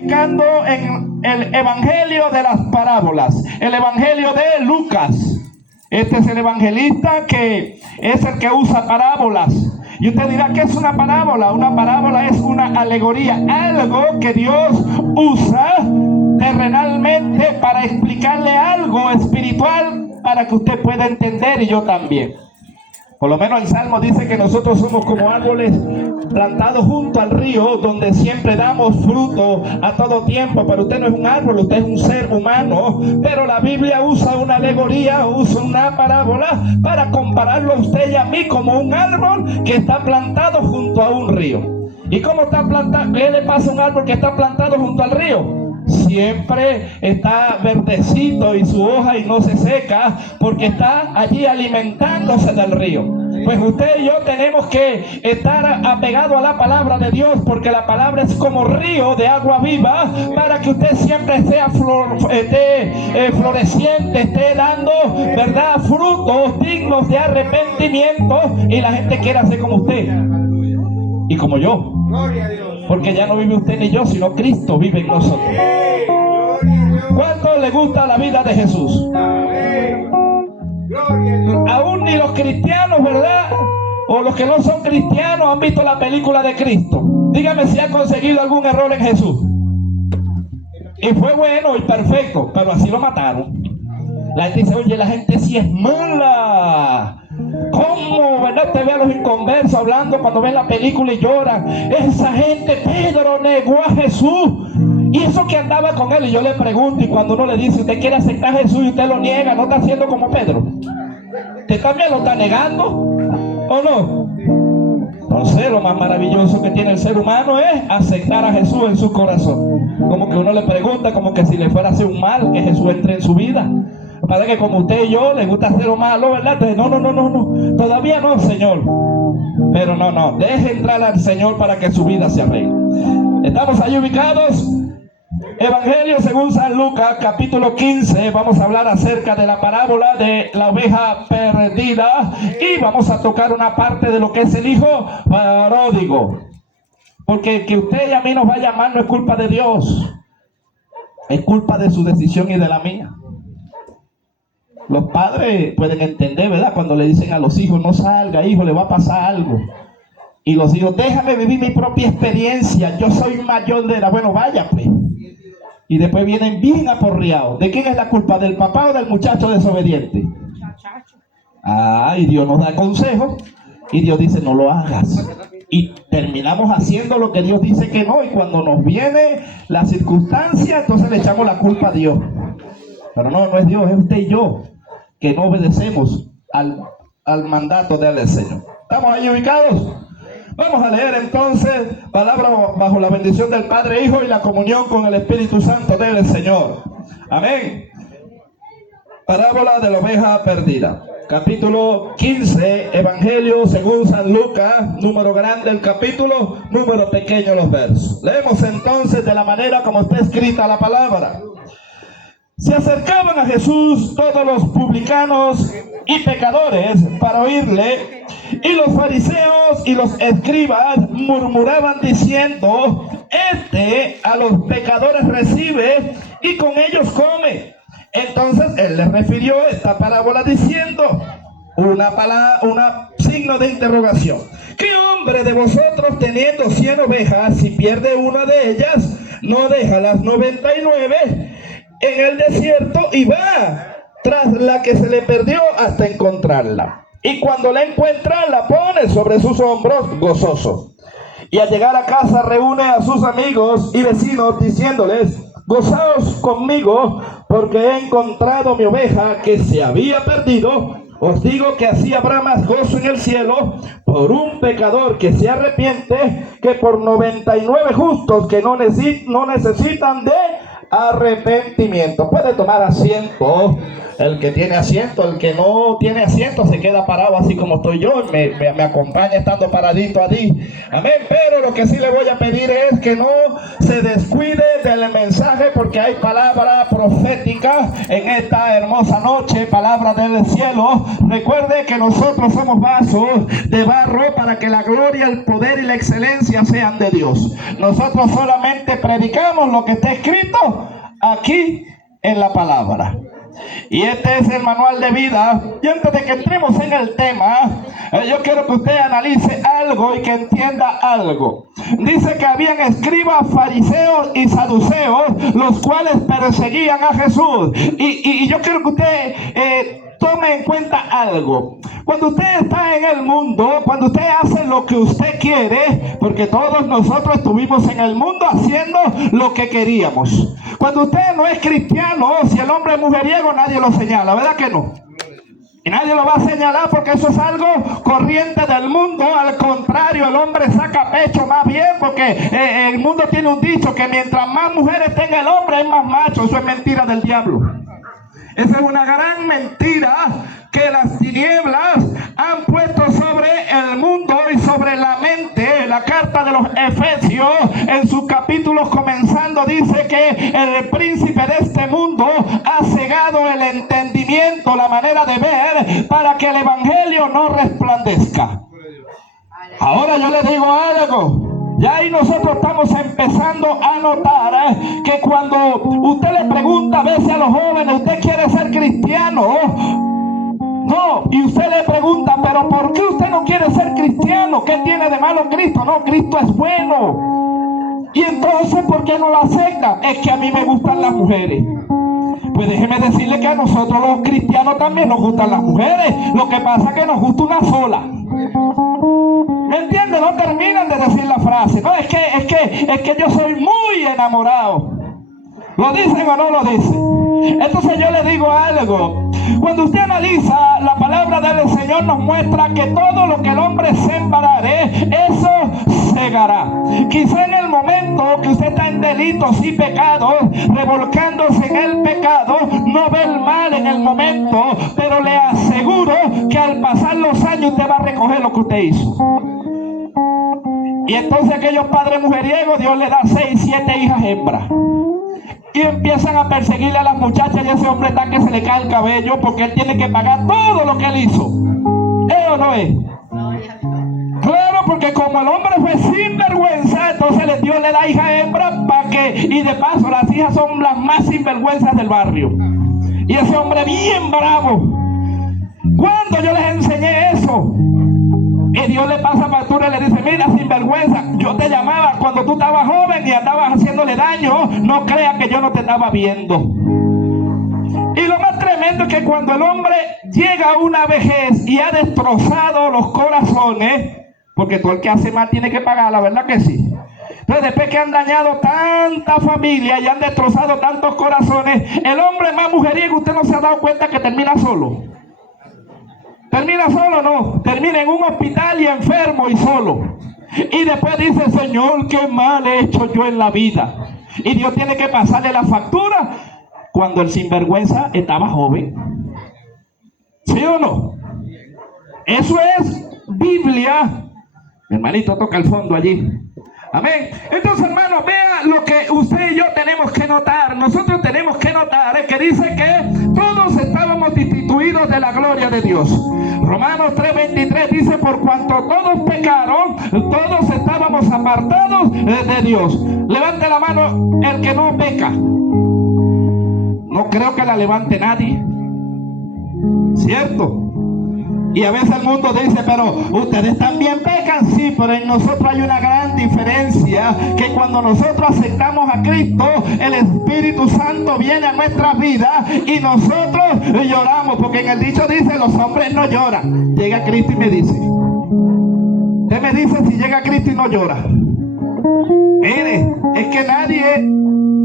En el Evangelio de las parábolas, el Evangelio de Lucas. Este es el evangelista que es el que usa parábolas. Y usted dirá, ¿qué es una parábola? Una parábola es una alegoría, algo que Dios usa terrenalmente para explicarle algo espiritual para que usted pueda entender, y yo también. Por lo menos el Salmo dice que nosotros somos como árboles plantados junto al río, donde siempre damos fruto a todo tiempo. Pero usted no es un árbol, usted es un ser humano. Pero la Biblia usa una alegoría, usa una parábola para compararlo a usted y a mí como un árbol que está plantado junto a un río. ¿Y cómo está plantado? ¿Qué le pasa a un árbol que está plantado junto al río? Siempre está verdecito y su hoja y no se seca, porque está allí alimentándose del río. Pues usted y yo tenemos que estar apegados a la palabra de Dios, porque la palabra es como río de agua viva, para que usted siempre esté floreciente, esté dando, ¿verdad?, frutos dignos de arrepentimiento, y la gente quiera ser como usted y como yo. Gloria a Dios. Porque ya no vive usted ni yo, sino Cristo vive en nosotros. ¿Cuánto le gusta la vida de Jesús? Aún ni los cristianos, ¿verdad?, o los que no son cristianos han visto la película de Cristo. Dígame si ha conseguido algún error en Jesús. Y fue bueno y perfecto, pero así lo mataron. La gente dice, oye, la gente sí es mala. ¿Cómo, verdad? Te ve a los inconversos hablando cuando ven la película y lloran. Esa gente, Pedro negó a Jesús. Y eso que andaba con él. Y yo le pregunto, y cuando uno le dice, usted quiere aceptar a Jesús y usted lo niega, ¿no está haciendo como Pedro? ¿Usted también lo está negando o no? No sé, lo más maravilloso que tiene el ser humano es aceptar a Jesús en su corazón. Como que uno le pregunta, como que si le fuera a hacer un mal, que Jesús entre en su vida. Para que como usted y yo le gusta hacer lo malo, ¿verdad? Entonces, no, todavía no, Señor. Pero no, deje entrar al Señor para que su vida se arregle. ¿Estamos ahí ubicados? Evangelio según San Lucas, capítulo 15. Vamos a hablar acerca de la parábola de la oveja perdida, y vamos a tocar una parte de lo que es el hijo pródigo. Porque que usted y a mí nos vaya mal no es culpa de Dios, es culpa de su decisión y de la mía. Los padres pueden entender, ¿verdad?, cuando le dicen a los hijos, no salga, hijo, le va a pasar algo. Y los hijos, déjame vivir mi propia experiencia, yo soy mayor de edad. Bueno, vaya pues. Y después vienen bien aporreados. ¿De quién es la culpa? ¿Del papá o del muchacho desobediente? Y Dios nos da consejo y Dios dice, no lo hagas. Y terminamos haciendo lo que Dios dice que no. Y cuando nos viene la circunstancia, entonces le echamos la culpa a Dios. Pero no es Dios, es usted y yo, que no obedecemos al mandato del Señor. ¿Estamos ahí ubicados? Vamos a leer entonces palabra bajo la bendición del Padre, Hijo y la comunión con el Espíritu Santo del Señor. Amén. Parábola de la oveja perdida. Capítulo 15, Evangelio según San Lucas, número grande el capítulo, número pequeño los versos. Leemos entonces de la manera como está escrita la palabra. Se acercaban a Jesús todos los publicanos y pecadores para oírle, y los fariseos y los escribas murmuraban diciendo, este a los pecadores recibe y con ellos come. Entonces él les refirió esta parábola diciendo, una signo de interrogación: ¿qué hombre de vosotros, teniendo 100 ovejas, si pierde una de ellas, no deja las 99 en el desierto y va tras la que se le perdió hasta encontrarla? Y cuando la encuentra, la pone sobre sus hombros gozoso. Y al llegar a casa reúne a sus amigos y vecinos diciéndoles, gozaos conmigo, porque he encontrado mi oveja que se había perdido. Os digo que así habrá más gozo en el cielo por un pecador que se arrepiente, que por 99 justos que no necesitan de arrepentimiento. Puede tomar asiento. El que tiene asiento, el que no tiene asiento se queda parado así como estoy yo, me acompaña estando paradito allí. Amén. Pero lo que sí le voy a pedir es que no se descuide del mensaje, porque hay palabra profética en esta hermosa noche, palabra del cielo. Recuerde que nosotros somos vasos de barro para que la gloria, el poder y la excelencia sean de Dios. Nosotros solamente predicamos lo que está escrito aquí en la palabra. Y este es el manual de vida. Y antes de que entremos en el tema, yo quiero que usted analice algo y que entienda algo. Dice que habían escribas, fariseos y saduceos, los cuales perseguían a Jesús. Y yo quiero que usted tome en cuenta algo. Cuando usted está en el mundo, cuando usted hace lo que usted quiere, porque todos nosotros estuvimos en el mundo haciendo lo que queríamos. Cuando usted no es cristiano, si el hombre es mujeriego, nadie lo señala, ¿verdad que no? Y nadie lo va a señalar porque eso es algo corriente del mundo. Al contrario, el hombre saca pecho más bien, porque el mundo tiene un dicho que mientras más mujeres tenga el hombre es más macho. Eso es mentira del diablo. Esa es una gran mentira que las tinieblas han puesto sobre el mundo y sobre la mente. La carta de los Efesios, en sus capítulos comenzando, dice que el príncipe de este mundo ha cegado el entendimiento, la manera de ver, para que el evangelio no resplandezca. Ahora yo le digo algo. Ya ahí nosotros estamos empezando a notar que cuando usted le pregunta a veces a los jóvenes, ¿usted quiere ser cristiano? No, y usted le pregunta, ¿pero por qué usted no quiere ser cristiano? ¿Qué tiene de malo Cristo? No, Cristo es bueno. Y entonces, ¿por qué no lo acepta? Es que a mí me gustan las mujeres. Pues déjeme decirle que a nosotros los cristianos también nos gustan las mujeres. Lo que pasa es que nos gusta una sola. ¿Me entiende? No terminan de decir la frase. No, es que yo soy muy enamorado. ¿Lo dicen o no lo dicen? Entonces yo le digo algo. Cuando usted analiza la palabra del Señor, nos muestra que todo lo que el hombre sembrare, eso segará. Quizá en el momento que usted está en delitos y pecados, revolcándose en el pecado, no ve el mal en el momento, pero le aseguro que al pasar los años usted va a recoger lo que usted hizo. Y entonces aquellos padres mujeriegos, Dios le da 6, 7 hijas hembras. Y empiezan a perseguirle a las muchachas, y ese hombre está que se le cae el cabello, porque él tiene que pagar todo lo que él hizo. ¿Es o no es? Claro, porque como el hombre fue sinvergüenza, entonces Dios le da hija hembra para que, y de paso las hijas son las más sinvergüenzas del barrio. Y ese hombre bien bravo. Cuando yo les enseñé eso, y Dios le pasa factura y le dice, mira, sinvergüenza, yo te llamaba cuando tú estabas joven y andabas haciéndole daño, no creas que yo no te estaba viendo. Y lo más tremendo es que cuando el hombre llega a una vejez y ha destrozado los corazones, porque todo el que hace mal tiene que pagar, la verdad que sí. Entonces después que han dañado tanta familia y han destrozado tantos corazones, el hombre más mujeriego, usted no se ha dado cuenta que termina solo. Termina solo, no, termina en un hospital y enfermo y solo. Y después dice, Señor, qué mal he hecho yo en la vida. Y Dios tiene que pasarle la factura cuando el sinvergüenza estaba joven. ¿Sí o no? Eso es Biblia. Mi hermanito toca el fondo allí. Amén. Entonces, hermano, vea lo que usted y yo tenemos que notar. Nosotros tenemos que notar que dice que todos estábamos destituidos de la gloria de Dios. Romanos 3:23 dice, por cuanto todos pecaron, todos estábamos apartados de Dios. Levante la mano el que no peca. No creo que la levante nadie. ¿Cierto? Y a veces el mundo dice, pero ustedes también pecan. Sí, pero en nosotros hay una gran diferencia, que cuando nosotros aceptamos a Cristo, el Espíritu Santo viene a nuestras vidas y nosotros lloramos, porque en el dicho dice, los hombres no lloran. Llega Cristo y me dice, usted me dice si llega Cristo y no llora. Mire, es que nadie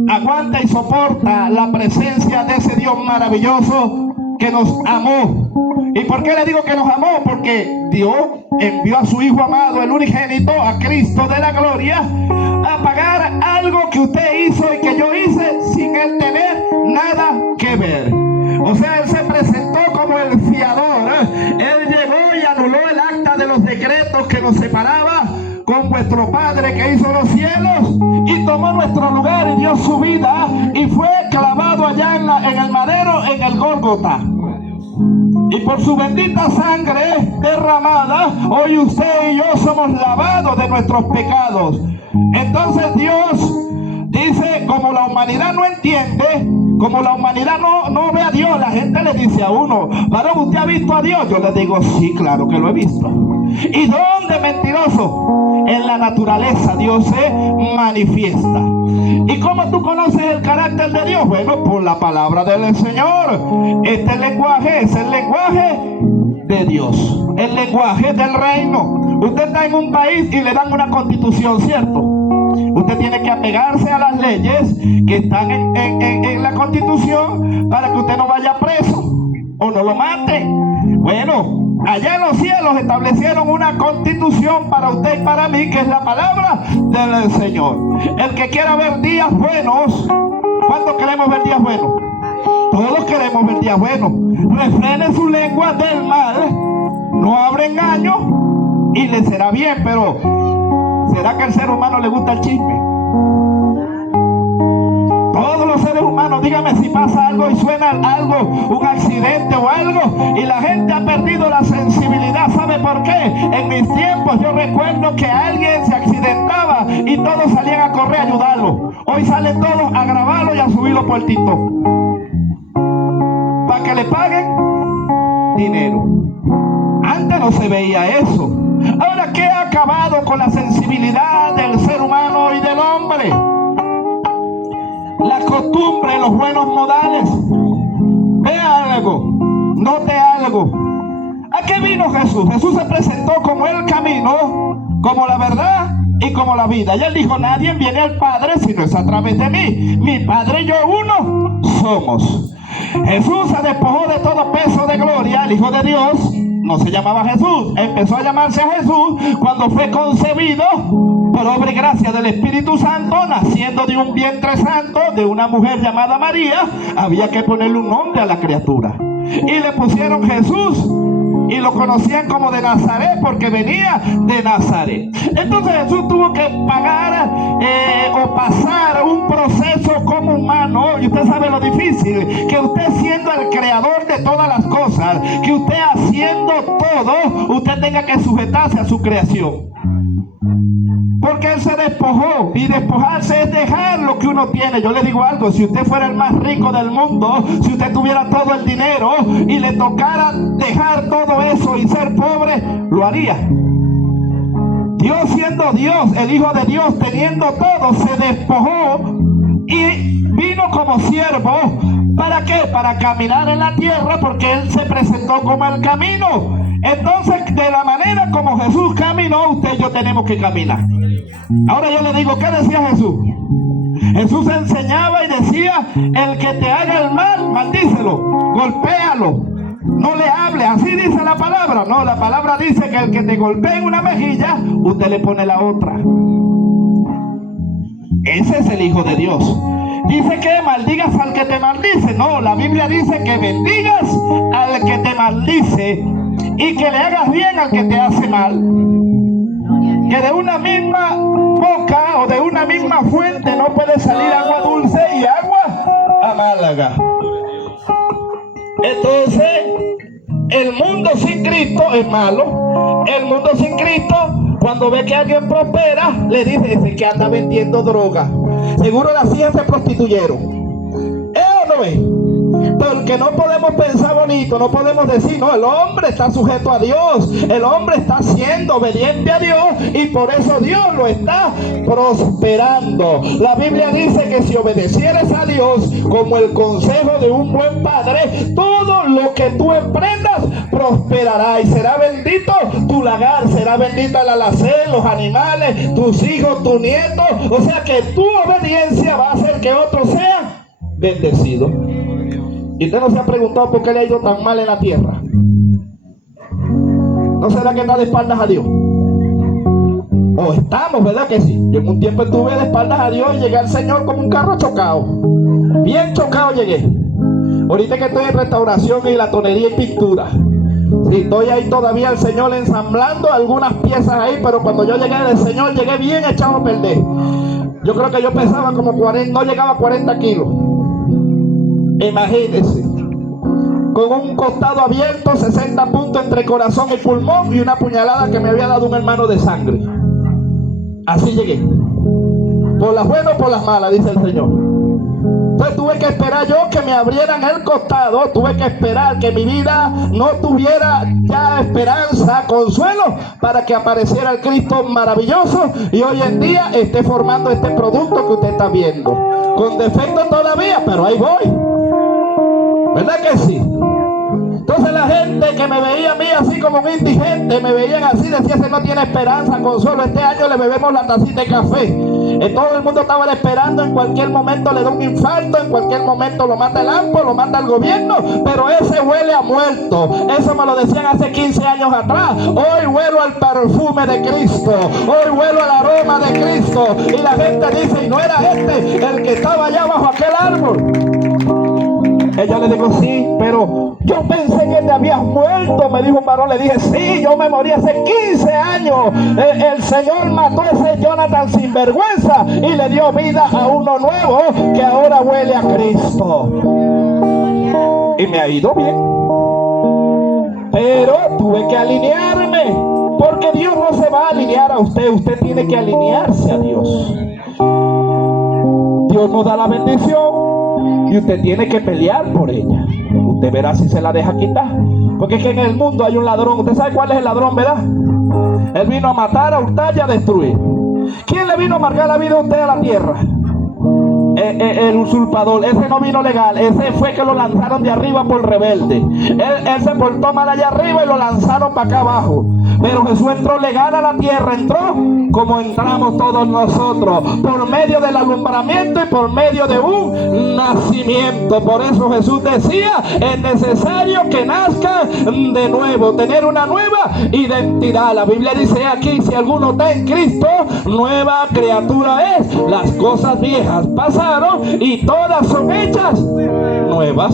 aguanta y soporta la presencia de ese Dios maravilloso que nos amó. ¿Y por qué le digo que nos amó? Porque Dios envió a su Hijo amado, el unigénito, a Cristo de la gloria, a pagar algo que usted hizo y que yo hice sin nuestro Padre que hizo los cielos y tomó nuestro lugar y dio su vida y fue clavado allá en el madero, en el Gólgota. Y por su bendita sangre derramada, hoy usted y yo somos lavados de nuestros pecados. Entonces Dios dice, como la humanidad no entiende, como la humanidad no ve a Dios, la gente le dice a uno, varón, ¿usted ha visto a Dios? Yo le digo, sí, claro que lo he visto. ¿Y dónde, mentiroso? En la naturaleza Dios se manifiesta. ¿Y cómo tú conoces el carácter de Dios? Bueno, por la palabra del Señor. Este lenguaje es el lenguaje de Dios, el lenguaje del reino. Usted está en un país y le dan una constitución, ¿cierto? Usted tiene que apegarse a las leyes que están en la constitución para que usted no vaya preso o no lo maten. Bueno, allá en los cielos establecieron una constitución para usted y para mí, que es la palabra del Señor. El que quiera ver días buenos, ¿cuántos queremos ver días buenos? Todos queremos ver días buenos. Refrene su lengua del mal, no habrá engaño y le será bien. Pero ¿será que al ser humano le gusta el chisme? Todos los seres humanos, dígame si pasa algo y suena algo, un accidente o algo, y la gente ha perdido la sensibilidad. ¿Sabe por qué? En mis tiempos yo recuerdo que alguien se accidentaba y todos salían a correr a ayudarlo. Hoy salen todos a grabarlo y a subirlo por TikTok para que le paguen dinero. Antes no se veía eso. Ahora, ¿qué ha acabado con la sensibilidad del ser humano y del hombre? La costumbre, los buenos modales. Ve algo, note algo. ¿A qué vino Jesús? Jesús se presentó como el camino, como la verdad y como la vida. Y él dijo, nadie viene al Padre si no es a través de mí. Mi Padre y yo uno somos. Jesús se despojó de todo peso de gloria. El Hijo de Dios no se llamaba Jesús, empezó a llamarse Jesús cuando fue concebido por obra y gracia del Espíritu Santo, naciendo de un vientre santo, de una mujer llamada María. Había que ponerle un nombre a la criatura y le pusieron Jesús, y lo conocían como de Nazaret porque venía de Nazaret. Entonces Jesús tuvo que pagar o pasar un proceso como humano. Y usted sabe lo difícil, que usted siendo el creador de todas las cosas, que usted haciendo todo, usted tenga que sujetarse a su creación. Porque Él se despojó, y despojarse es dejar lo que uno tiene. Yo le digo algo, si usted fuera el más rico del mundo, si usted tuviera todo el dinero y le tocara dejar todo eso y ser pobre, lo haría. Dios siendo Dios, el Hijo de Dios teniendo todo, se despojó y vino como siervo. ¿Para qué? Para caminar en la tierra, porque Él se presentó como el camino. Entonces, de la manera como Jesús caminó, usted y yo tenemos que caminar. Ahora yo le digo, ¿qué decía Jesús? Jesús enseñaba y decía, el que te haga el mal, maldícelo, golpéalo, no le hable. Así dice la palabra. No, la palabra dice que el que te golpee en una mejilla, usted le pone la otra. Ese es el Hijo de Dios. Dice que maldigas al que te maldice. No, la Biblia dice que bendigas al que te maldice y que le hagas bien al que te hace mal. Que de una misma boca o de una misma fuente no puede salir agua dulce y agua amarga. Entonces, el mundo sin Cristo es malo. El mundo sin Cristo, cuando ve que alguien prospera, le dice, ese que anda vendiendo droga, seguro las hijas se prostituyeron. ¿Es o no es? Porque no podemos pensar bonito, no podemos decir, no, el hombre está sujeto a Dios, el hombre está siendo obediente a Dios y por eso Dios lo está prosperando. La Biblia dice que si obedecieres a Dios como el consejo de un buen padre, todo lo que tú emprendas prosperará y será bendito tu lagar, será bendita el alacén, los animales, tus hijos, tus nietos. O sea que tu obediencia va a hacer que otros sean bendecidos. ¿Y usted no se ha preguntado por qué le ha ido tan mal en la tierra? ¿No será que está de espaldas a Dios? O estamos, ¿verdad que sí? Yo en un tiempo estuve de espaldas a Dios y llegué al Señor como un carro chocado. Bien chocado llegué. Ahorita que estoy en restauración y la tonería y pintura. Sí, estoy ahí todavía el Señor ensamblando algunas piezas ahí, pero cuando yo llegué del Señor, llegué bien echado a perder. Yo creo que yo pesaba como 40, no llegaba a 40 kilos. Imagínense. Con un costado abierto, 60 puntos entre corazón y pulmón y una puñalada que me había dado un hermano de sangre. Así llegué. Por las buenas o por las malas, dice el Señor. Entonces tuve que esperar yo que me abrieran el costado. Tuve que esperar que mi vida no tuviera ya esperanza, consuelo, para que apareciera el Cristo maravilloso y hoy en día esté formando este producto que usted está viendo. Con defecto todavía, pero ahí voy. ¿Verdad que sí? Entonces la gente que me veía a mí así como un indigente, me veían así, decía, ese no tiene esperanza, consuelo, este año le bebemos la tacita de café. Todo el mundo estaba esperando, en cualquier momento le da un infarto, en cualquier momento lo mata el AMPO, lo mata el gobierno, pero ese huele a muerto. Eso me lo decían hace 15 años atrás. Hoy huelo al perfume de Cristo, hoy huelo al aroma de Cristo, y la gente dice, ¿y no era este el que estaba allá bajo aquel árbol? Ella le dijo, sí, pero yo pensé que te habías muerto. Me dijo un varón, le dije, sí, yo me morí hace 15 años. El Señor mató a ese Jonathan sinvergüenza y le dio vida a uno nuevo que ahora huele a Cristo. Y me ha ido bien. Pero tuve que alinearme, porque Dios no se va a alinear a usted. Usted tiene que alinearse a Dios. Dios nos da la bendición y usted tiene que pelear por ella. Usted verá si se la deja quitar, porque es que en el mundo hay un ladrón. ¿Usted sabe cuál es el ladrón, verdad? Él vino a matar, a hurtar y a destruir. ¿Quién le vino a amargar la vida a usted a la tierra? El usurpador. Ese no vino legal, ese fue que lo lanzaron de arriba por rebelde. Él se portó mal allá arriba y lo lanzaron para acá abajo. Pero Jesús entró legal a la tierra, entró como entramos todos nosotros, por medio del alumbramiento y por medio de un nacimiento. Por eso Jesús decía, es necesario que nazca de nuevo, tener una nueva identidad. La Biblia dice aquí, si alguno está en Cristo, nueva criatura es. Las cosas viejas pasaron y todas son hechas nuevas.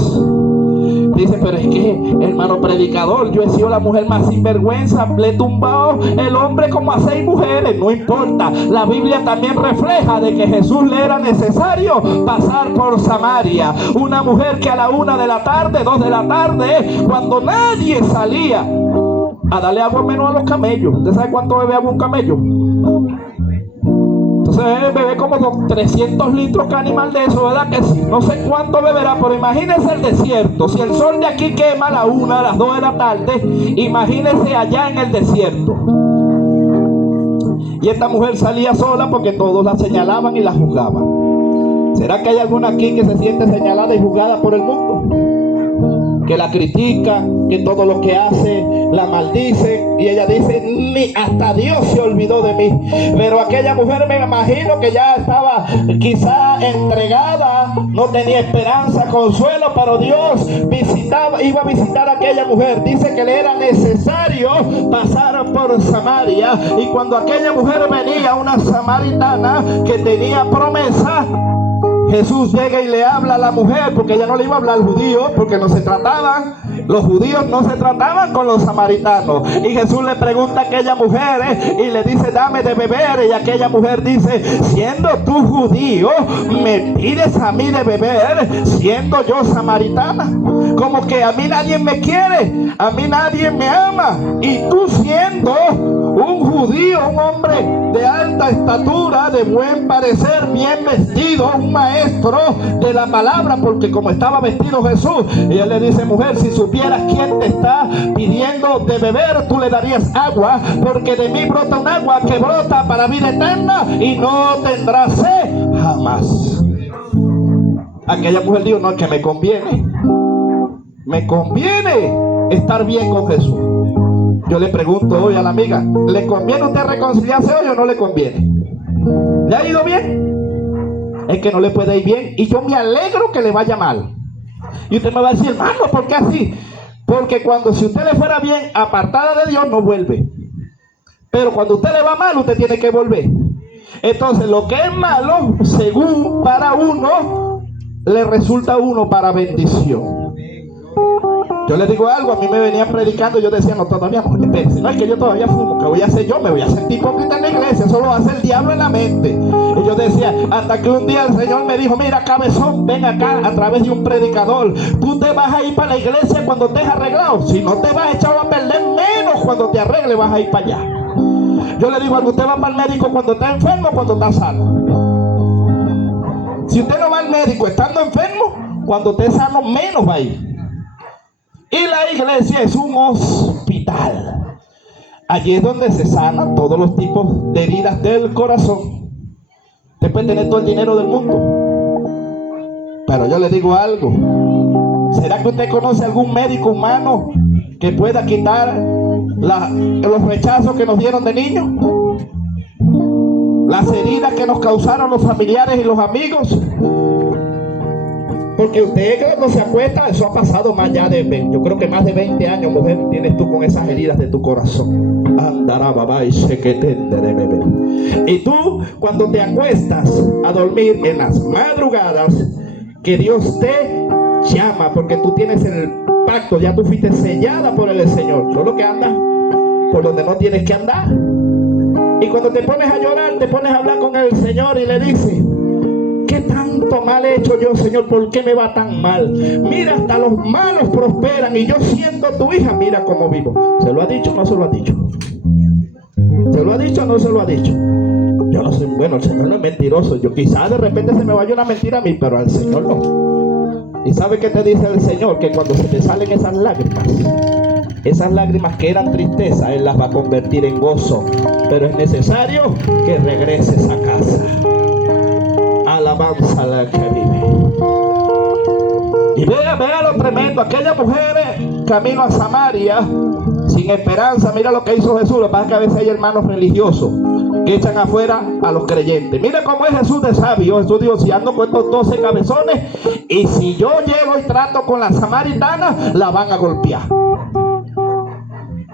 Dice, pero es que, hermano predicador, yo he sido la mujer más sinvergüenza, le he tumbado el hombre como a 6 mujeres. No importa, la Biblia también refleja de que Jesús le era necesario pasar por Samaria. Una mujer que a la 1 de la tarde, 2 de la tarde, cuando nadie salía a darle agua menos a los camellos. ¿Usted sabe cuánto bebe agua un camello? Entonces bebe como 300 litros cada animal de eso, ¿verdad que sí? No sé cuánto beberá, pero imagínese el desierto. Si el sol de aquí quema a la 1, a las 2 de la tarde, imagínese allá en el desierto. Y esta mujer salía sola porque todos la señalaban y la juzgaban. ¿Será que hay alguna aquí que se siente señalada y juzgada por el mundo? Que la critica, que todo lo que hace la maldice, y ella dice, ni hasta Dios se olvidó de mí. Pero aquella mujer, me imagino que ya estaba quizá entregada, no tenía esperanza, consuelo, pero Dios iba a visitar a aquella mujer. Dice que le era necesario pasar por Samaria, y cuando aquella mujer venía, una samaritana que tenía promesa, Jesús llega y le habla a la mujer, porque ella no le iba a hablar al judío, porque no se trataban, los judíos no se trataban con los samaritanos. Y Jesús le pregunta a aquella mujer y le dice, dame de beber. Y aquella mujer dice, siendo tú judío, me pides a mí de beber, siendo yo samaritana. Como que a mí nadie me quiere, a mí nadie me ama, y tú siendo un judío, un hombre de alta estatura, de buen parecer, bien vestido, un maestro de la palabra, porque como estaba vestido Jesús, y él le dice, mujer, si supieras quién te está pidiendo de beber, tú le darías agua, porque de mí brota un agua que brota para vida eterna y no tendrás sed jamás. Aquella mujer dijo, no, es que me conviene estar bien con Jesús. Yo le pregunto hoy a la amiga, ¿le conviene a usted reconciliarse hoy o no le conviene? ¿Le ha ido bien? Es que no le puede ir bien, y yo me alegro que le vaya mal. Y usted me va a decir, hermano, ¿por qué así? Porque cuando, si usted le fuera bien, apartada de Dios, no vuelve. Pero cuando usted le va mal, usted tiene que volver. Entonces, lo que es malo, según para uno, le resulta a uno para bendición. Yo les digo algo, a mí me venían predicando y yo decía, no, todavía no, espérense, no es que yo todavía fumo, ¿qué voy a hacer yo? Me voy a sentir hipócrita en la iglesia, eso lo hace el diablo en la mente. Y yo decía, hasta que un día el Señor me dijo, mira, cabezón, ven acá a través de un predicador. Tú te vas a ir para la iglesia cuando estés arreglado. Si no te vas a echar a perder, menos cuando te arregle vas a ir para allá. Yo le digo algo, usted va para el médico cuando está enfermo o cuando está sano. Si usted no va al médico estando enfermo, cuando esté sano menos va a ir. Y la iglesia es un hospital. Allí es donde se sanan todos los tipos de heridas del corazón. Usted puede tener todo el dinero del mundo, pero yo le digo algo. ¿Será que usted conoce algún médico humano que pueda quitar los rechazos que nos dieron de niños? Las heridas que nos causaron los familiares y los amigos. Porque usted cuando se acuesta, eso ha pasado más allá de, yo creo que más de 20 años, mujer, tienes tú con esas heridas de tu corazón. Andará, babá, y sé que tenderé, bebé. Y tú, cuando te acuestas a dormir en las madrugadas, que Dios te llama, porque tú tienes el pacto, ya tú fuiste sellada por el Señor. Solo que andas por donde no tienes que andar. Y cuando te pones a llorar, te pones a hablar con el Señor y le dices, ¿qué tanto mal he hecho yo, Señor? ¿Por qué me va tan mal? Mira, hasta los malos prosperan y yo siendo tu hija, mira cómo vivo. ¿Se lo ha dicho o no se lo ha dicho? ¿Se lo ha dicho o no se lo ha dicho? Yo no sé, bueno, el Señor no es mentiroso. Yo quizás de repente se me vaya una mentira a mí, pero al Señor no. ¿Y sabe qué te dice el Señor? Que cuando se te salen esas lágrimas que eran tristeza, Él las va a convertir en gozo. Pero es necesario que regreses a casa. Alabanza a la que vive. Y vea lo tremendo. Aquella mujer camino a Samaria sin esperanza. Mira lo que hizo Jesús. Lo que pasa es que a veces hay hermanos religiosos que echan afuera a los creyentes. Mira cómo es Jesús de sabio. Jesús dijo, si ando con estos 12 cabezones y si yo llego y trato con la samaritana, la van a golpear.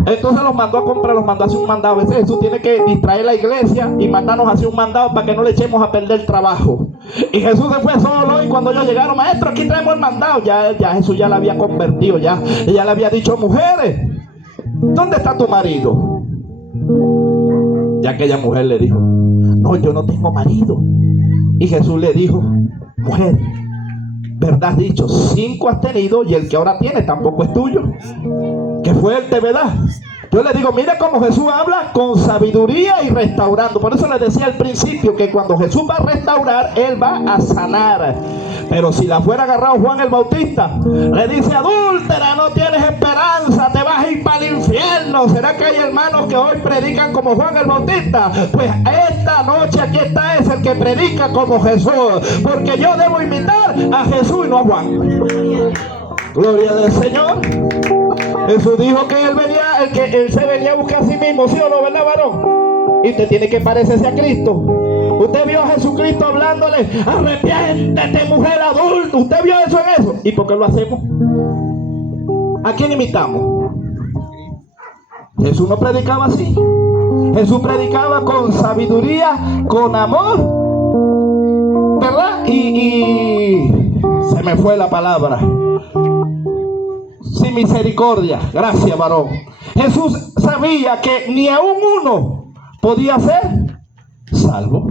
Entonces los mandó a comprar, los mandó a hacer un mandado. A veces Jesús tiene que distraer la iglesia y mandarnos a hacer un mandado para que no le echemos a perder el trabajo. Y Jesús se fue solo y cuando ellos llegaron, maestro, aquí traemos el mandado. Ya Jesús ya la había convertido, ya le había dicho, mujeres, ¿dónde está tu marido? Ya aquella mujer le dijo, no, yo no tengo marido. Y Jesús le dijo, mujer, verdad has dicho, 5 has tenido y el que ahora tiene tampoco es tuyo. Qué fuerte, ¿verdad? Yo le digo, mira cómo Jesús habla con sabiduría y restaurando. Por eso les decía al principio que cuando Jesús va a restaurar, Él va a sanar. Pero si la fuera agarrado Juan el Bautista, le dice, adúltera, no tienes esperanza, te vas a ir para el infierno. ¿Será que hay hermanos que hoy predican como Juan el Bautista? Pues esta noche aquí está es el que predica como Jesús. Porque yo debo imitar a Jesús y no a Juan. Gloria al Señor. Jesús dijo que él se venía a buscar a sí mismo, ¿sí o no, verdad, varón? Y usted tiene que parecerse a Cristo. Usted vio a Jesucristo hablándole, arrepiéntete, mujer adulta. ¿Usted vio eso en eso? ¿Y por qué lo hacemos? ¿A quién imitamos? Jesús no predicaba así. Jesús predicaba con sabiduría, con amor, ¿verdad? Y se me fue la palabra. Sin misericordia. Gracias, varón. Jesús sabía que ni aún uno podía ser salvo.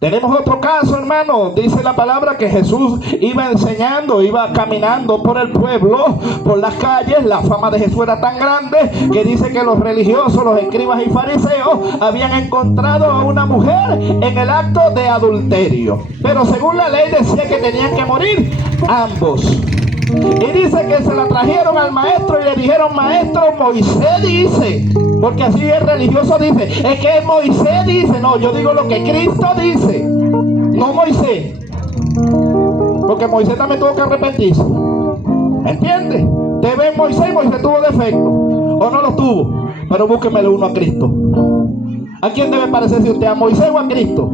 Tenemos otro caso, hermano. Dice la palabra que Jesús iba enseñando, iba caminando por el pueblo, por las calles. La fama de Jesús era tan grande que dice que los religiosos, los escribas y fariseos habían encontrado a una mujer en el acto de adulterio. Pero según la ley decía que tenían que morir ambos. Y dice que se la trajeron al maestro y le dijeron, maestro, Moisés dice, porque así el religioso dice, es que Moisés dice. No, yo digo lo que Cristo dice, no Moisés, porque Moisés también tuvo que arrepentirse. ¿Entiende? Te ven Moisés y Moisés tuvo defecto, o no lo tuvo, pero búsquemele uno a Cristo. ¿A quién debe parecerse usted? ¿A Moisés o a Cristo?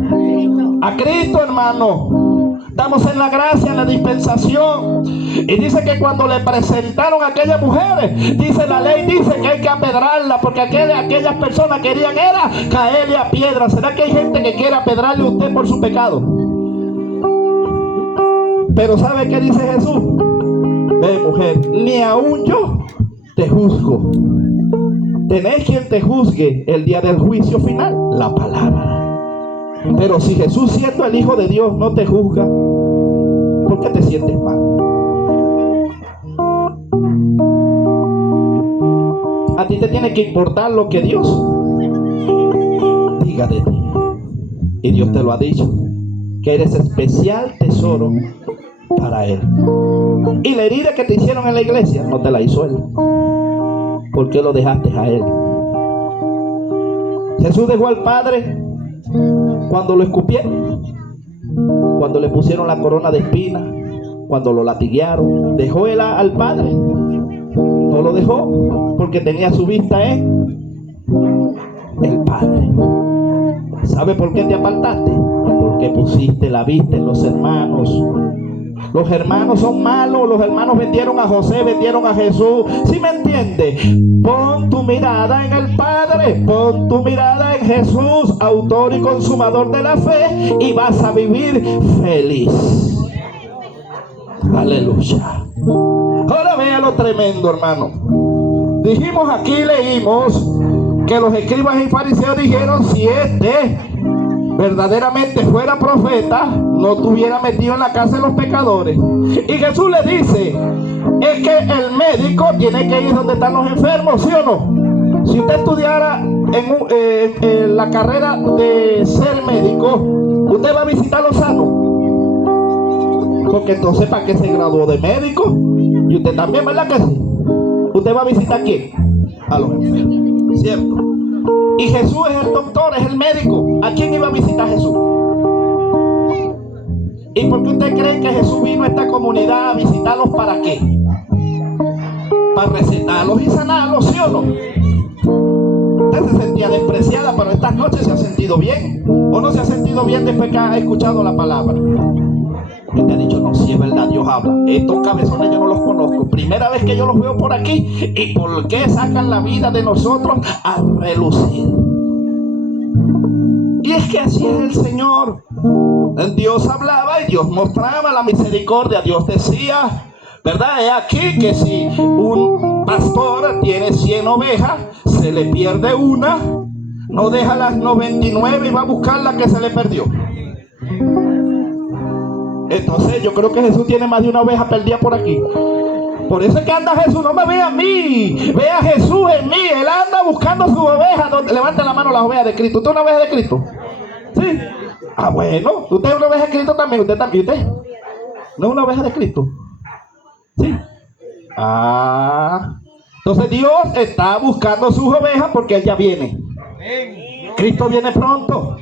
A Cristo, hermano. Estamos en la gracia, en la dispensación. Y dice que cuando le presentaron a aquellas mujeres, dice la ley, dice que hay que apedrarla, porque aquellas personas querían era caerle a piedra. ¿Será que hay gente que quiere apedrarle a usted por su pecado? Pero ¿sabe qué dice Jesús? Ve, mujer, ni aún yo te juzgo. Tenés quien te juzgue el día del juicio final, la palabra. Pero si Jesús, siendo el Hijo de Dios, no te juzga, ¿por qué te sientes mal? A ti te tiene que importar lo que Dios diga de ti. Y Dios te lo ha dicho, que eres especial tesoro para Él. Y la herida que te hicieron en la iglesia no te la hizo Él. ¿Por qué lo dejaste a Él? Jesús dejó al Padre cuando lo escupieron, cuando le pusieron la corona de espinas, cuando lo latiguearon. ¿Dejó Él al Padre? No lo dejó, porque tenía su vista en el Padre. ¿Sabe por qué te apartaste? Porque pusiste la vista en los hermanos. Los hermanos son malos. Los hermanos vendieron a José, vendieron a Jesús. ¿Sí me entiende? Pon tu mirada en el Padre, pon tu mirada en Jesús, autor y consumador de la fe, y vas a vivir feliz. Aleluya. Ahora vea lo tremendo, hermano. Dijimos aquí, leímos que los escribas y fariseos dijeron: si este verdaderamente fuera profeta, no estuviera metido en la casa de los pecadores. Y Jesús le dice: es que el médico tiene que ir donde están los enfermos, ¿sí o no? Si usted estudiara en la carrera de ser médico, usted va a visitar a los sanos, porque entonces ¿para qué se graduó de médico? Y usted también, ¿verdad que sí? ¿Usted va a visitar a quién? A los enfermos, ¿cierto? Y Jesús es el doctor, es el médico. ¿A quién iba a visitar Jesús? ¿Y por qué usted cree que Jesús vino a esta comunidad a visitarlos? ¿Para qué? Para recetarlos y sanarlos, ¿sí o no? Usted se sentía despreciada, pero estas noches se ha sentido bien. ¿O no se ha sentido bien después que ha escuchado la palabra? Y te ha dicho: no, si es verdad, Dios habla. Estos cabezones yo no los conozco, primera vez que yo los veo por aquí. ¿Y por qué sacan la vida de nosotros a relucir? Y es que así es el Señor. Dios hablaba y Dios mostraba la misericordia. Dios decía, ¿verdad? He aquí que si un pastor tiene 100 ovejas, se le pierde una, no deja las 99 y va a buscar la que se le perdió. Entonces yo creo que Jesús tiene más de una oveja perdida por aquí. Por eso es que anda Jesús. No me ve a mí, ve a Jesús en mí. Él anda buscando su oveja. Levante la mano las ovejas de Cristo. ¿Usted es una oveja de Cristo? Sí. Ah, bueno. ¿Usted es una oveja de Cristo también? ¿Usted también? ¿Usted no es una oveja de Cristo? Sí. Ah. Entonces Dios está buscando sus ovejas porque Él ya viene. Cristo viene pronto.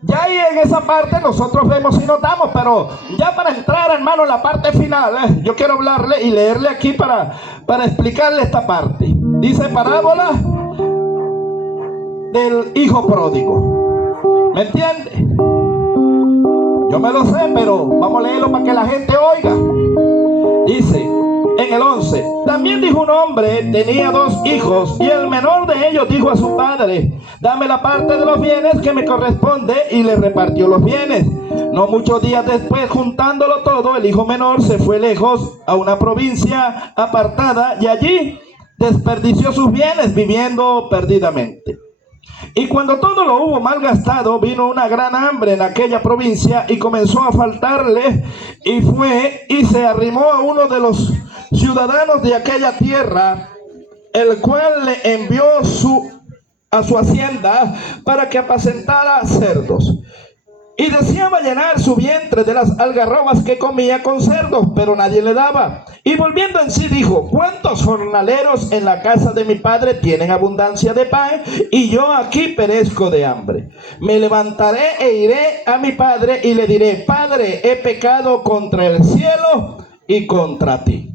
Ya ahí en esa parte nosotros vemos y notamos, pero ya para entrar, hermano, en la parte final, yo quiero hablarle y leerle aquí para explicarle esta parte. Dice: parábola del hijo pródigo. ¿Me entiende? Yo me lo sé, pero vamos a leerlo para que la gente oiga. Dice en el 11: también dijo un hombre, tenía 2 hijos, y el menor de ellos dijo a su padre: dame la parte de los bienes que me corresponde, y le repartió los bienes. No muchos días después, juntándolo todo, el hijo menor se fue lejos a una provincia apartada, y allí desperdició sus bienes viviendo perdidamente. Y cuando todo lo hubo malgastado, vino una gran hambre en aquella provincia y comenzó a faltarle, y fue y se arrimó a uno de los ciudadanos de aquella tierra, el cual le envió a su hacienda para que apacentara cerdos. Y deseaba llenar su vientre de las algarrobas que comía con cerdos, pero nadie le daba. Y volviendo en sí dijo: ¿cuántos jornaleros en la casa de mi padre tienen abundancia de pan, y yo aquí perezco de hambre? Me levantaré e iré a mi padre y le diré: Padre, he pecado contra el cielo y contra ti.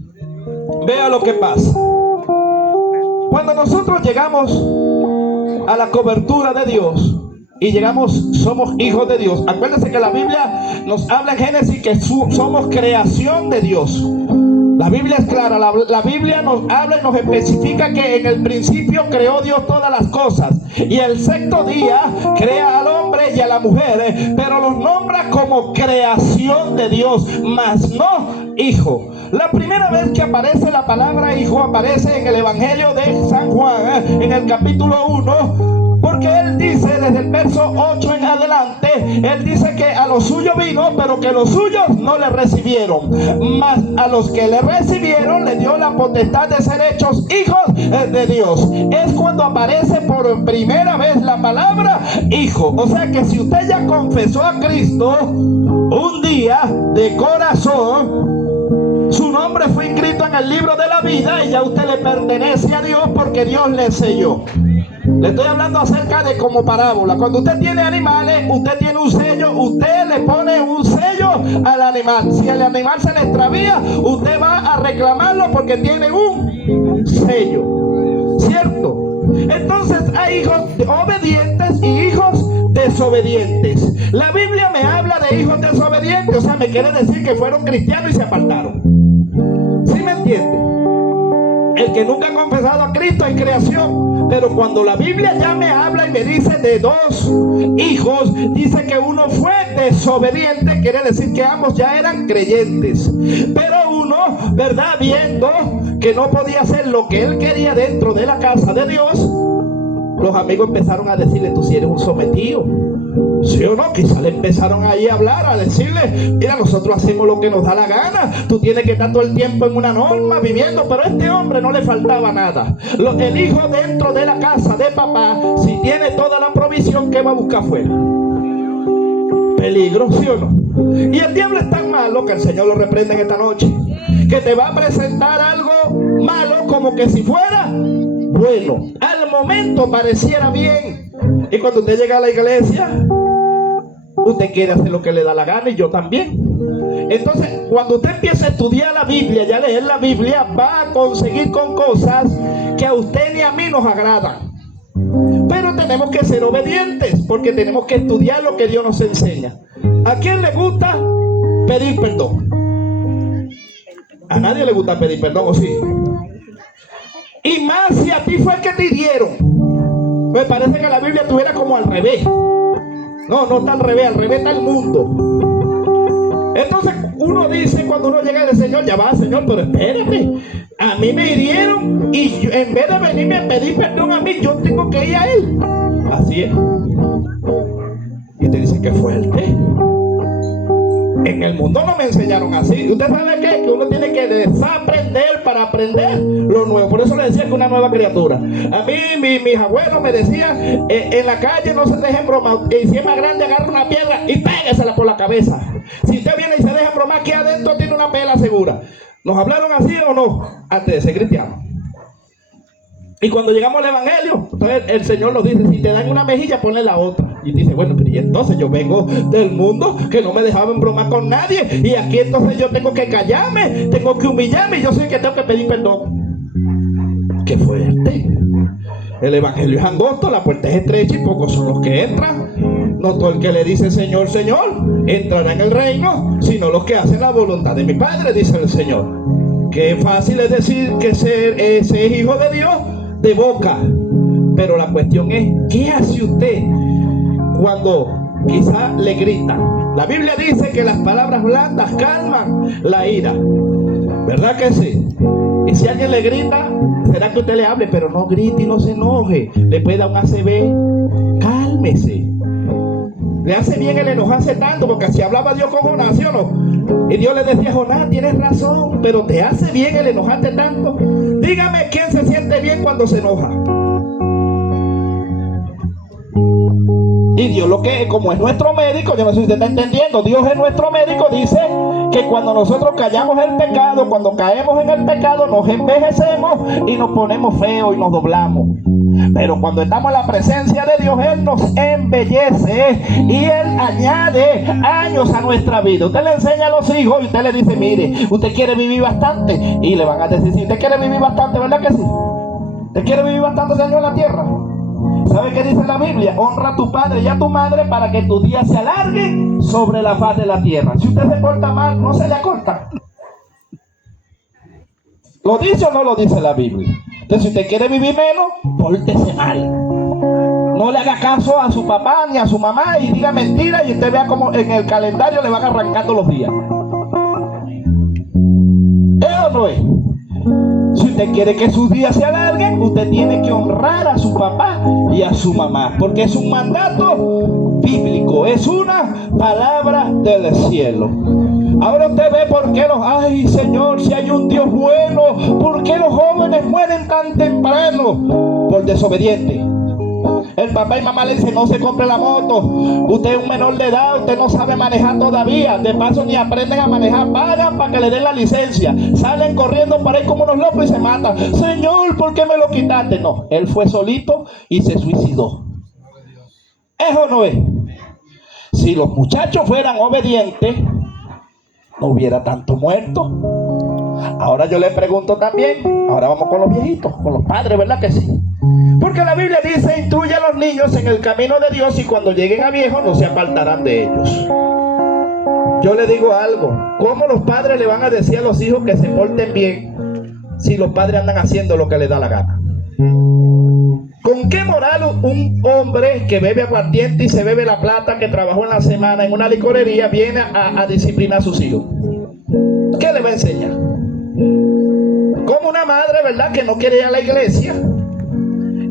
Vea lo que pasa. Cuando nosotros llegamos a la cobertura de Dios y somos hijos de Dios. Acuérdense que la Biblia nos habla en Génesis que somos creación de Dios. La Biblia es clara. La Biblia nos habla y nos especifica que en el principio creó Dios todas las cosas, y el 6º día crea al hombre hombre y a la mujer, pero los nombra como creación de Dios, mas no hijo. La primera vez que aparece la palabra hijo aparece en el Evangelio de San Juan, en el capítulo 1. Porque él dice desde el verso 8 en adelante, él dice que a los suyos vino, pero que los suyos no le recibieron. Mas a los que le recibieron le dio la potestad de ser hechos hijos de Dios. Es cuando aparece por primera vez la palabra hijo. O sea que si usted ya confesó a Cristo un día de corazón, su nombre fue inscrito en el libro de la vida y ya usted le pertenece a Dios porque Dios le selló. Le estoy hablando acerca de como parábola. Cuando usted tiene animales, usted tiene un sello, usted le pone un sello al animal. Si el animal se le extravía, usted va a reclamarlo porque tiene un sello, ¿cierto? Entonces hay hijos obedientes y hijos desobedientes. La Biblia me habla de hijos desobedientes, o sea, me quiere decir que fueron cristianos y se apartaron. ¿Sí me entiende? El que nunca ha confesado a Cristo es creación. Pero cuando la Biblia ya me habla y me dice de dos hijos, dice que uno fue desobediente, quiere decir que ambos ya eran creyentes. Pero uno, ¿verdad? Viendo que no podía hacer lo que él quería dentro de la casa de Dios, los amigos empezaron a decirle: tú sí eres un sometido. ¿Sí o no? Quizá le empezaron ahí a hablar, a decirle: mira, nosotros hacemos lo que nos da la gana, tú tienes que estar todo el tiempo en una norma viviendo. Pero a este hombre no le faltaba nada. El hijo dentro de la casa de papá, si tiene toda la provisión, ¿qué va a buscar afuera? Peligro, ¿sí o no? Y el diablo es tan malo, que el Señor lo reprende en esta noche, que te va a presentar algo malo como que si fuera bueno. Al momento pareciera bien, y cuando usted llega a la iglesia, usted quiere hacer lo que le da la gana, y yo también. Entonces, cuando usted empieza a estudiar la Biblia y a leer la Biblia, va a conseguir con cosas que a usted ni a mí nos agradan. Pero tenemos que ser obedientes, porque tenemos que estudiar lo que Dios nos enseña. ¿A quién le gusta pedir perdón? A nadie le gusta pedir perdón, ¿o sí? Y más si a ti fue el que te hirieron. Me parece que la Biblia estuviera como al revés. No, no está al revés está el mundo. Entonces uno dice, cuando uno llega al Señor: ya va, Señor, pero espérate, a mí me hirieron y yo, en vez de venirme a pedir perdón a mí, yo tengo que ir a Él. Así es. Y te dice: qué fuerte. En el mundo no me enseñaron así. ¿Usted sabe qué? Que uno tiene que desaprender para aprender lo nuevo. Por eso le decía que una nueva criatura. A mí, mis abuelos me decían: en la calle no se dejen bromar. Y si es más grande, agarra una piedra y péguesela por la cabeza. Si usted viene y se deja bromar, aquí adentro tiene una pela segura. ¿Nos hablaron así o no? Antes de ser cristianos. Y cuando llegamos al Evangelio, entonces el Señor nos dice: si te dan una mejilla, ponle la otra. Y dice: bueno, pero y entonces yo vengo del mundo que no me dejaban bromar con nadie, y aquí entonces yo tengo que callarme, tengo que humillarme, y yo sé que tengo que pedir perdón. ¡Qué fuerte! El Evangelio es angosto, la puerta es estrecha y pocos son los que entran. No todo el que le dice Señor, Señor, entrará en el reino, sino los que hacen la voluntad de mi Padre, dice el Señor. Qué fácil es decir que ser hijo de Dios de boca, pero la cuestión es: ¿qué hace usted cuando quizá le gritan? La Biblia dice que las palabras blandas calman la ira, ¿verdad que sí? Y si alguien le grita, será que usted le hable, pero no grite y no se enoje. Le puede dar un ACV, cálmese. Le hace bien el enojarse tanto, porque así hablaba Dios con Jonás, ¿sí o no? Y Dios le decía: Jonás, tienes razón, pero te hace bien el enojarte tanto. Dígame, ¿quién se siente bien cuando se enoja? Y Dios, lo que, como es nuestro médico, yo no sé si usted está entendiendo, Dios es nuestro médico, dice que cuando nosotros callamos el pecado, cuando caemos en el pecado, nos envejecemos y nos ponemos feos y nos doblamos. Pero cuando estamos en la presencia de Dios, Él nos embellece y Él añade años a nuestra vida. Usted le enseña a los hijos y usted le dice: mire, usted quiere vivir bastante. Y le van a decir: si usted quiere vivir bastante, ¿verdad que sí? ¿Usted quiere vivir bastantes años en la tierra? ¿Sabe qué dice la Biblia? Honra a tu padre y a tu madre para que tu día se alargue sobre la faz de la tierra. Si usted se porta mal, no se le acorta. ¿Lo dice o no lo dice la Biblia? Entonces, si usted quiere vivir menos, pórtese mal. No le haga caso a su papá ni a su mamá y diga mentira, y usted vea como en el calendario le van arrancando los días. ¿Es o no es? Si usted quiere que sus días se alarguen, usted tiene que honrar a su papá y a su mamá, porque es un mandato bíblico, es una palabra del cielo. Ahora usted ve por qué ay Señor, si hay un Dios bueno, ¿por qué los jóvenes mueren tan temprano? Por desobediente. El papá y mamá le dicen: no se compre la moto, usted es un menor de edad, usted no sabe manejar todavía, de paso ni aprenden a manejar, pagan para que le den la licencia, salen corriendo para ir como unos locos y se matan. Señor, ¿por qué me lo quitaste? No, él fue solito y se suicidó. ¿Es o no es? Si los muchachos fueran obedientes, no hubiera tanto muerto. Ahora yo le pregunto también, ahora vamos con los viejitos, con los padres, ¿verdad que sí? Porque la Biblia dice: instruye a los niños en el camino de Dios, y cuando lleguen a viejos no se apartarán de ellos. Yo le digo algo: ¿cómo los padres le van a decir a los hijos que se porten bien si los padres andan haciendo lo que les da la gana? ¿Con qué moral un hombre que bebe aguardiente y se bebe la plata que trabajó en la semana en una licorería viene a disciplinar a sus hijos? ¿Qué le va a enseñar? Como una madre, ¿verdad?, que no quiere ir a la iglesia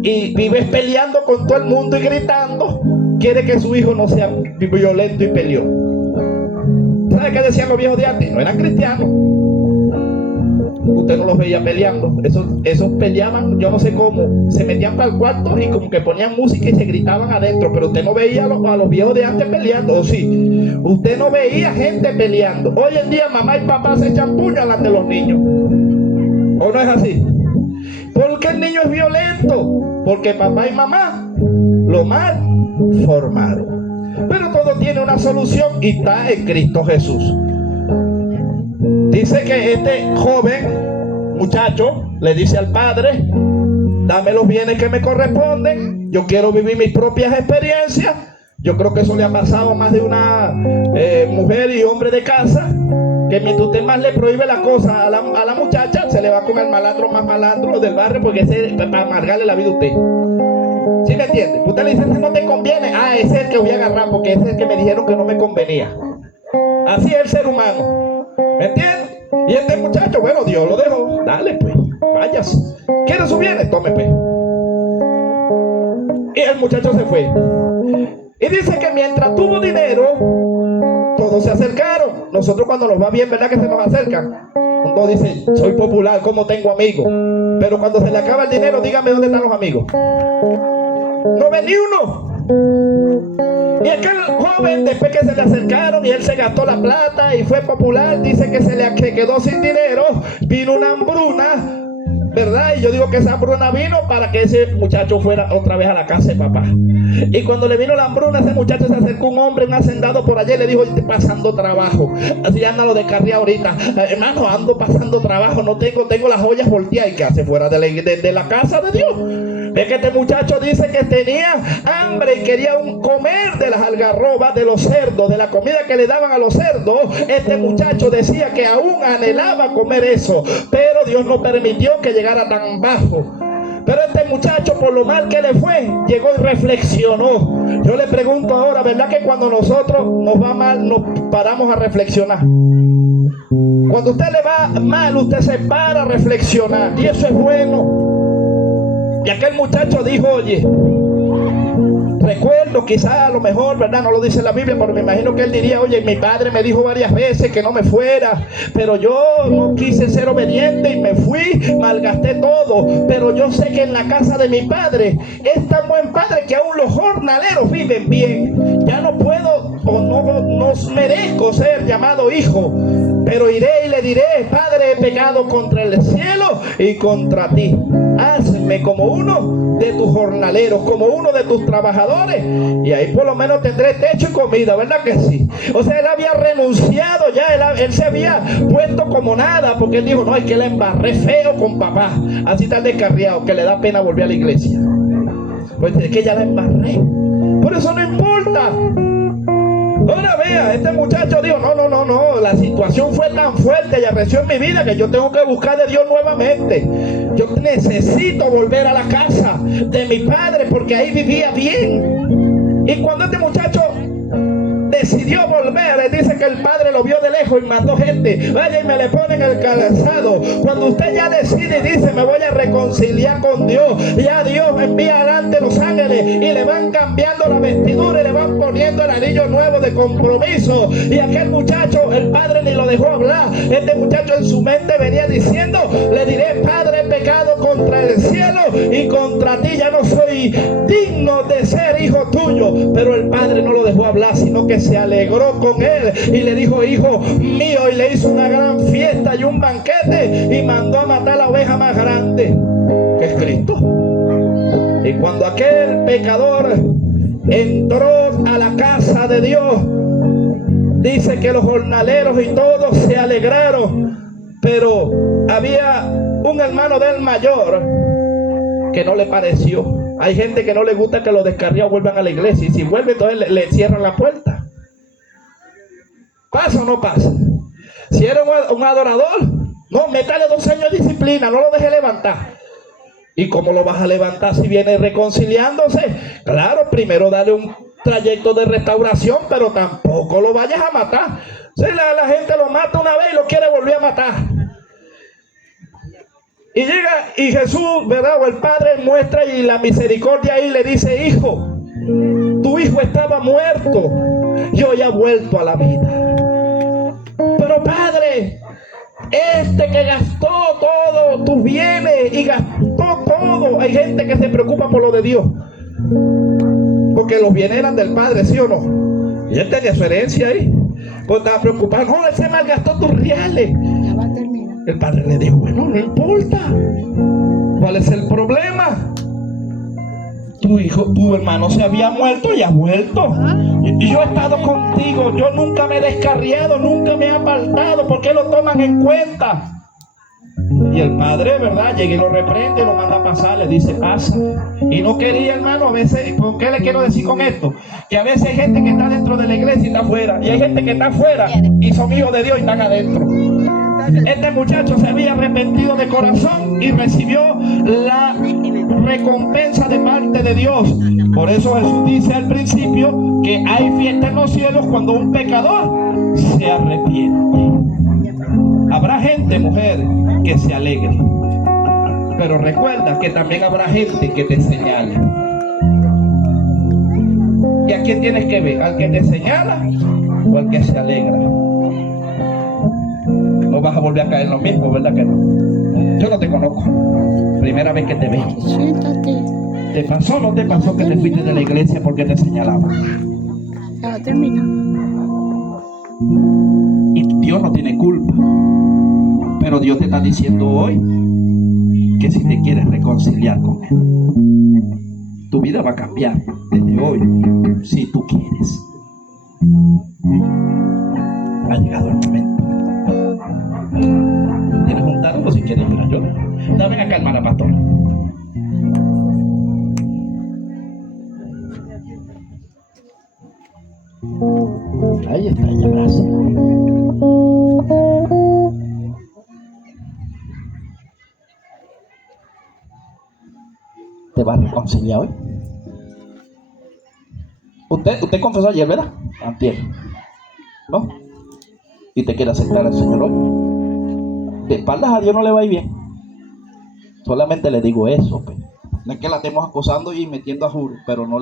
y vive peleando con todo el mundo y gritando, quiere que su hijo no sea violento y peleón. ¿Sabe qué decían los viejos de antes? No eran cristianos. Usted no los veía peleando. Esos peleaban, yo no sé cómo, se metían para el cuarto y como que ponían música y se gritaban adentro, pero usted no veía a los viejos de antes peleando. ¿O sí? Usted no veía gente peleando. Hoy en día mamá y papá se echan puños delante de los niños. ¿O no es así? ¿Por qué el niño es violento? Porque papá y mamá lo mal formaron. Pero todo tiene una solución y está en Cristo Jesús. Dice que este joven muchacho le dice al padre: dame los bienes que me corresponden, yo quiero vivir mis propias experiencias. Yo creo que eso le ha pasado a más de una mujer y hombre de casa, que mientras usted más le prohíbe la cosa a la muchacha, se le va con el malandro más malandro del barrio, porque ese es para amargarle la vida a usted. ¿Sí me entiende? Usted le dice: ese no te conviene, ese es el que voy a agarrar, porque ese es el que me dijeron que no me convenía. Así es el ser humano. ¿Me entiendes? Y este muchacho, bueno, Dios lo dejó. Dale pues, váyase. ¿Quiere su bienes? Tome pues. Y el muchacho se fue. Y dice que mientras tuvo dinero, todos se acercaron. Nosotros cuando nos va bien, ¿verdad que se nos acercan? Uno dice: soy popular, como tengo amigos. Pero cuando se le acaba el dinero, dígame dónde están los amigos. No ve ni uno. Y aquel joven, después que se le acercaron y él se gastó la plata y fue popular, dice que se quedó sin dinero, vino una hambruna, ¿verdad? Y yo digo que esa hambruna vino para que ese muchacho fuera otra vez a la casa de papá. Y cuando le vino la hambruna, ese muchacho se acercó un hombre, un hacendado por allá, y le dijo: estoy pasando trabajo. Así anda lo descarriado ahorita. Hermano, ando pasando trabajo, no tengo las ollas volteadas. ¿Y qué hace fuera de la casa de Dios? Ve que este muchacho dice que tenía hambre y quería comer de las algarrobas, de los cerdos, de la comida que le daban a los cerdos. Este muchacho decía que aún anhelaba comer eso, pero Dios no permitió que llegara tan bajo. Pero este muchacho, por lo mal que le fue, llegó y reflexionó. Yo le pregunto ahora, ¿verdad que cuando nosotros nos va mal, nos paramos a reflexionar? Cuando a usted le va mal, usted se para a reflexionar, y eso es bueno. Y aquel muchacho dijo: oye, recuerdo, quizás a lo mejor, ¿verdad?, no lo dice la Biblia, pero me imagino que él diría: oye, mi padre me dijo varias veces que no me fuera, pero yo no quise ser obediente y me fui, malgasté todo. Pero yo sé que en la casa de mi padre es tan buen padre que aún los jornaleros viven bien. Ya no puedo o no merezco ser llamado hijo, pero iré y le diré: Padre, he pecado contra el cielo y contra ti. Hazme como uno de tus jornaleros, como uno de tus trabajadores, y ahí por lo menos tendré techo y comida, ¿verdad que sí? O sea, él había renunciado ya, él se había puesto como nada, porque él dijo: no, es que la embarré feo con papá. Así tan descarriado que le da pena volver a la iglesia. Pues es que ya la embarré. Por eso no importa. Ahora vea, este muchacho dijo, no, la situación fue tan fuerte y arreció en mi vida que yo tengo que buscar de Dios nuevamente. Yo necesito volver a la casa de mi padre porque ahí vivía bien. Y cuando este muchacho decidió volver, dice que el padre lo vio de lejos y mandó gente, vaya y me le ponen el calzado. Cuando usted ya decide y dice, me voy a reconciliar con Dios, ya Dios envía adelante los ángeles y le van cambiando la vestidura y le van poniendo el anillo nuevo de compromiso. Y aquel muchacho, el padre ni lo dejó hablar. Este muchacho en su mente venía diciendo, le diré, Padre, he pecado contra el cielo y contra ti, ya no soy digno de ser hijo tuyo. Pero el padre no lo dejó hablar, sino que se alegró con él y le dijo, hijo mío, y le hizo una gran fiesta y un banquete y mandó a matar la oveja más grande, que es Cristo. Y cuando aquel pecador entró a la casa de Dios, dice que los jornaleros y todos se alegraron, pero había un hermano del mayor que no le pareció. Hay gente que no le gusta que los descarriados vuelvan a la iglesia, y si vuelven entonces le cierran la puerta. ¿Pasa o no pasa? Si era un adorador, no, métale 2 años de disciplina, no lo deje levantar. ¿Y cómo lo vas a levantar si viene reconciliándose? Claro, primero dale un trayecto de restauración, pero tampoco lo vayas a matar. Si la gente lo mata una vez y lo quiere volver a matar. Y llega y Jesús, ¿verdad? O el Padre muestra y la misericordia ahí le dice, hijo, tu hijo estaba muerto y hoy ha vuelto a la vida. Pero Padre, este que gastó todo tus bienes y gastó todo. Hay gente que se preocupa por lo de Dios, porque los bienes eran del Padre, ¿sí o no? Y él tenía su herencia ahí. Pues estaba preocupado, no, él se malgastó tus reales. Ya va a terminar. El padre le dijo, bueno, no importa. ¿Cuál es el problema? Tu hijo, tu hermano se había muerto y ha vuelto. Y yo he estado contigo. Yo nunca me he descarriado, nunca me he apartado. ¿Por qué lo toman en cuenta? Y el padre, ¿verdad? Llega y lo reprende, lo manda a pasar, le dice, pasa. Y no quería, hermano, a veces, ¿por qué le quiero decir con esto? Que a veces hay gente que está dentro de la iglesia y está afuera. Y hay gente que está afuera y son hijos de Dios y están adentro. Este muchacho se había arrepentido de corazón y recibió la recompensa de parte de Dios. Por eso Jesús dice al principio que hay fiesta en los cielos cuando un pecador se arrepiente. Habrá gente, mujer, que se alegre, pero recuerda que también habrá gente que te señale. ¿Y a quién tienes que ver? ¿Al que te señala o al que se alegra? No vas a volver a caer en lo mismo, ¿verdad que no? Yo no te conozco. Primera vez que te veo. Siéntate. ¿Te pasó o no te pasó que te fuiste de la iglesia porque te señalaban? Ya va a terminar. Y Dios no tiene culpa. Pero Dios te está diciendo hoy que si te quieres reconciliar con Él, tu vida va a cambiar desde hoy, si tú quieres. Ha llegado el momento. ¿Tienes un tanto? Si quieres llorar, llora. No, ven acá, hermana pastora. Ahí está ella, gracias. ¿Te vas a reconciliar hoy? Usted confesó ayer, ¿verdad? Antier, ¿no? Y te quiere aceptar al Señor hoy. De espaldas a Dios no le va a ir bien. Solamente le digo eso, pues. No es que la estemos acosando y metiendo a juro, pero no le